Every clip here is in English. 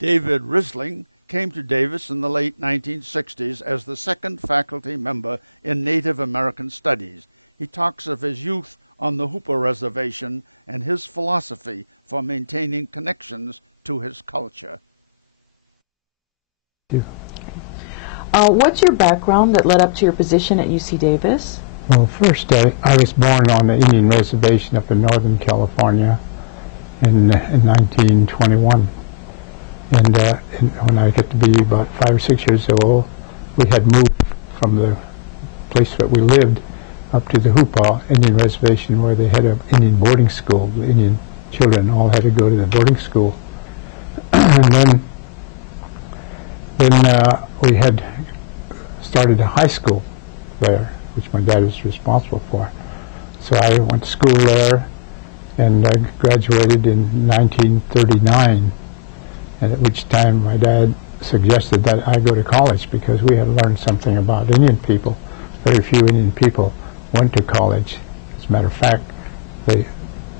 David Risling came to Davis in the late 1960s as the second faculty member in Native American Studies. He talks of his youth on the Hoopa Reservation and his philosophy for maintaining connections to his culture. What's your background that led up to your position at UC Davis? Well, first, I was born on the Indian Reservation up in Northern California in 1921. And when I got to be about 5 or 6 years old, we had moved from the place that we lived up to the Hoopa Indian Reservation, where they had an Indian boarding school. The Indian children all had to go to the boarding school. And then we had started a high school there, which my dad was responsible for. So I went to school there and graduated in 1939, and at which time my dad suggested that I go to college because we had learned something about Indian people. Very few Indian people went to college. As a matter of fact, they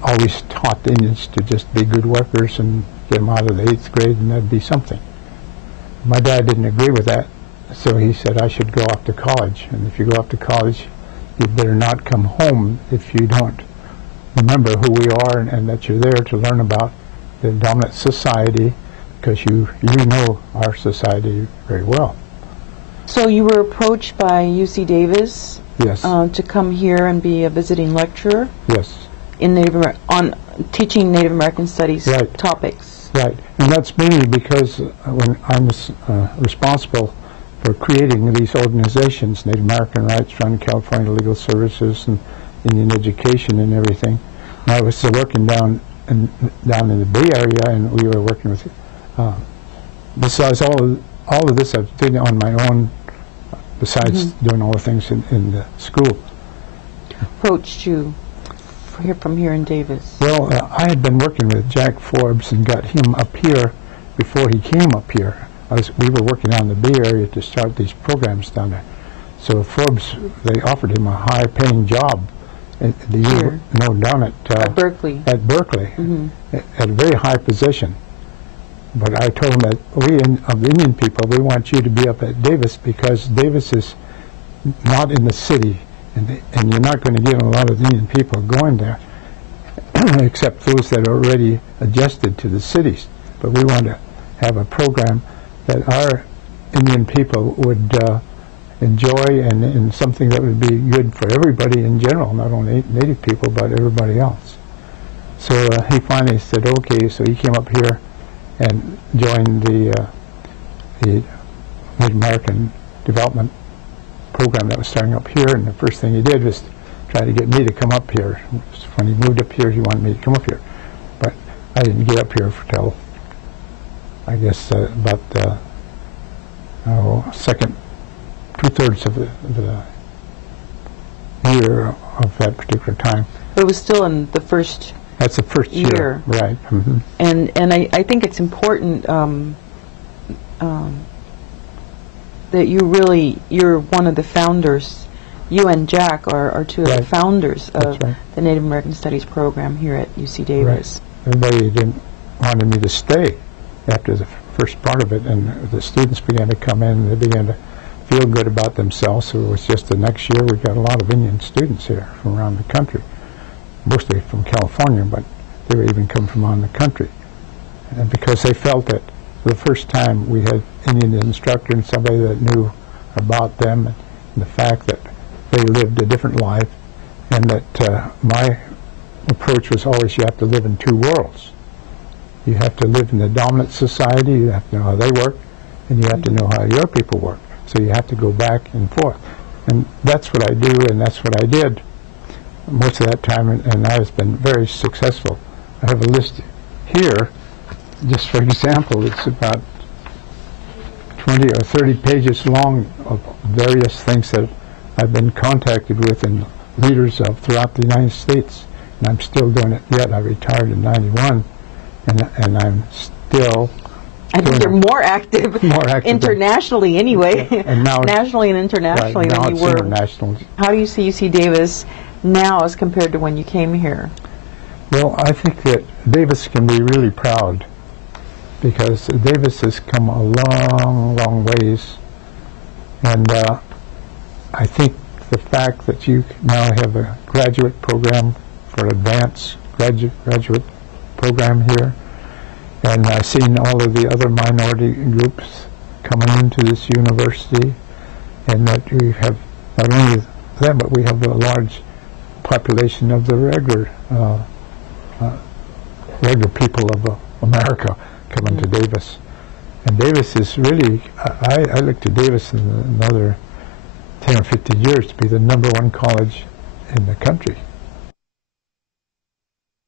always taught the Indians to just be good workers and get them out of the 8th grade and that'd be something. My dad didn't agree with that, so he said I should go off to college, and if you go off to college, you better not come home if you don't remember who we are and that you're there to learn about the dominant society, because you know our society very well. So you were approached by UC Davis, yes, to come here and be a visiting lecturer? Yes. In on teaching Native American Studies right. topics? Right, and that's mainly because when I was responsible for creating these organizations, Native American Rights Fund, California Legal Services, and Indian Education and everything. And I was working down in the Bay Area, and we were working with, besides all of this I've done on my own, besides doing all the things in the school. Approached you from here in Davis? Well, I had been working with Jack Forbes and got him up here before he came up here. We were working on the Bay Area to start these programs down there. So Forbes, they offered him a high-paying job down at Berkeley. At Berkeley, at a very high position. But I told him that we, of the Indian people, we want you to be up at Davis because Davis is not in the city, and you're not going to get a lot of Indian people going there, except those that are already adjusted to the cities. But we want to have a program that our Indian people would enjoy, and something that would be good for everybody in general, not only Native people, but everybody else. So he finally said, okay, so he came up here and joined the Native American Development Program that was starting up here, and the first thing he did was try to get me to come up here. When he moved up here, he wanted me to come up here. But I didn't get up here till, I guess, about second, 2/3 of the year of that particular time. But it was still in the first. That's the first year, right? And I think it's important that you're one of the founders. You and Jack are two of the founders of the Native American Studies program here at UC Davis. Right. Everybody wanted me to stay after the first part of it, and the students began to come in, and they began to feel good about themselves. So it was just the next year we got a lot of Indian students here from around the country, mostly from California, but they were even come from around the country. And because they felt that for the first time we had Indian instructor and somebody that knew about them, and the fact that they lived a different life, and that my approach was always you have to live in two worlds. You have to live in the dominant society, you have to know how they work, and you have to know how your people work. So you have to go back and forth. And that's what I do, and that's what I did most of that time, and I have been very successful. I have a list here, just for example, it's about 20 or 30 pages long of various things that I've been contacted with and leaders of throughout the United States, and I'm still doing it yet. I retired in '91, and I'm still. I think you're more active internationally anyway, and now nationally and internationally than you were. International. How do you see UC Davis now as compared to when you came here? Well, I think that Davis can be really proud because Davis has come a long, long ways, and I think the fact that you now have a graduate program for advanced graduate program here, and seeing all of the other minority groups coming into this university, and that we have not only them, but we have a large population of the regular people of America coming to Davis. And Davis is really, I look to Davis in another 10 or 15 years to be the #1 college in the country.